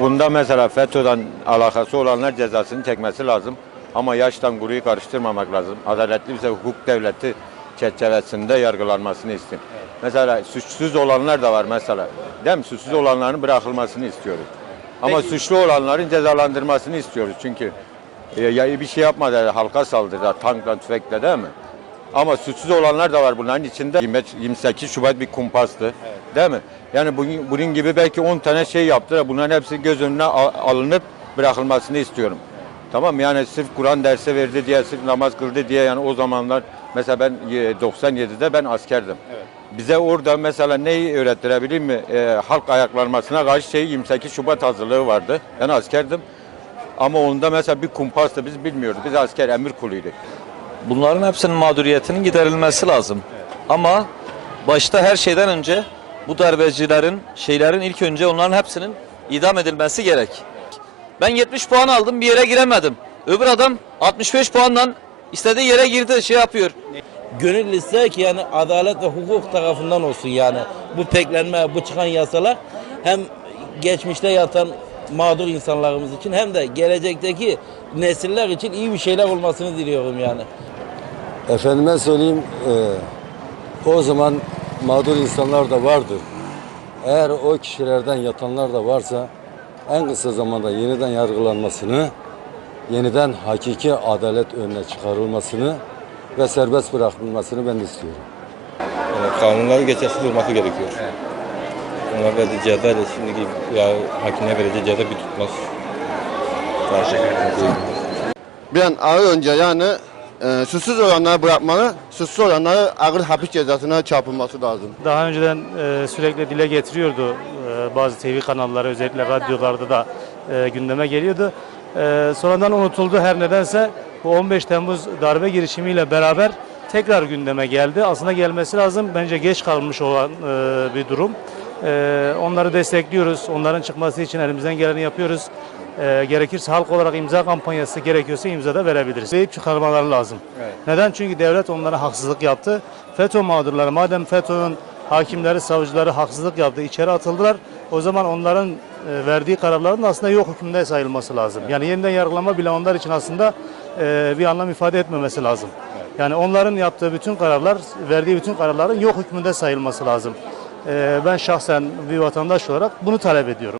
Bunda mesela FETÖ'den alakası olanlar cezasını çekmesi lazım. Ama yaştan guruyu karıştırmamak lazım. Adaletli bir hukuk devleti çerçevesinde yargılanmasını istiyorum. Mesela suçsuz olanlar da var mesela. Değil mi? Suçsuz olanların bırakılmasını istiyoruz. Ama peki, suçlu olanların cezalandırmasını istiyoruz. Çünkü ya bir şey yapmadı, halka saldırdı, tankla, tüfekle, değil mi? Ama suçsuz olanlar da var bunların içinde. 28 Şubat bir kumpastı. Evet. Değil mi? Yani bunun gibi belki 10 tane şey yaptılar. Bunların hepsi göz önüne alınıp bırakılmasını istiyorum. Tamam, yani sırf Kur'an dersi verdi diye, sırf namaz kıldı diye, yani o zamanlar mesela ben 97'de ben askerdim. Evet. Bize orada mesela neyi öğrettirebilir mi? Halk ayaklanmasına karşı 28 Şubat hazırlığı vardı. Ben askerdim. Ama onda mesela bir kumpastı, biz bilmiyorduk. Biz asker emir kuluyduk. Bunların hepsinin mağduriyetinin giderilmesi lazım. Ama başta her şeyden önce bu darbecilerin, ilk önce onların hepsinin idam edilmesi gerek. Ben 70 puan aldım, bir yere giremedim. Öbür adam 65 puandan istediği yere girdi, şey yapıyor. Gönül ister ki yani adalet ve hukuk tarafından olsun yani. Bu peklenme, bu çıkan yasalar hem geçmişte yatan mağdur insanlarımız için hem de gelecekteki nesiller için iyi bir şeyler olmasını diliyorum yani. Efendime söyleyeyim, o zaman mağdur insanlar da vardır. Eğer o kişilerden yatanlar da varsa en kısa zamanda yeniden yargılanmasını, yeniden hakiki adalet önüne çıkarılmasını ve serbest bırakılmasını ben istiyorum. Kanunların geçersiz olması gerekiyor. Evet. Onlar verdiği ceza ile şimdiki ya hakimine vereceği ceza bir tutmaz. Bir an ağır önce yani suçsuz olanları bırakmalı, suçsuz olanları ağır hapis cezasına çarpılması lazım. Daha önceden sürekli dile getiriyordu, bazı TV kanalları, özellikle radyolarda da gündeme geliyordu. Sonradan unutuldu her nedense. Bu 15 Temmuz darbe girişimiyle beraber tekrar gündeme geldi. Aslında gelmesi lazım. Bence geç kalmış olan bir durum. Onları destekliyoruz. Onların çıkması için elimizden geleni yapıyoruz. Gerekirse halk olarak imza kampanyası gerekiyorsa imza da verebiliriz. Deyip çıkarmaları lazım. Evet. Neden? Çünkü devlet onlara haksızlık yaptı. FETÖ mağdurları, madem FETÖ'nün hakimleri, savcıları haksızlık yaptı, içeri atıldılar. O zaman onların verdiği kararların aslında yok hükmünde sayılması lazım. Yani yeniden yargılama bile onlar için aslında bir anlam ifade etmemesi lazım. Yani onların yaptığı bütün kararlar, verdiği bütün kararların yok hükmünde sayılması lazım. Ben şahsen bir vatandaş olarak bunu talep ediyorum.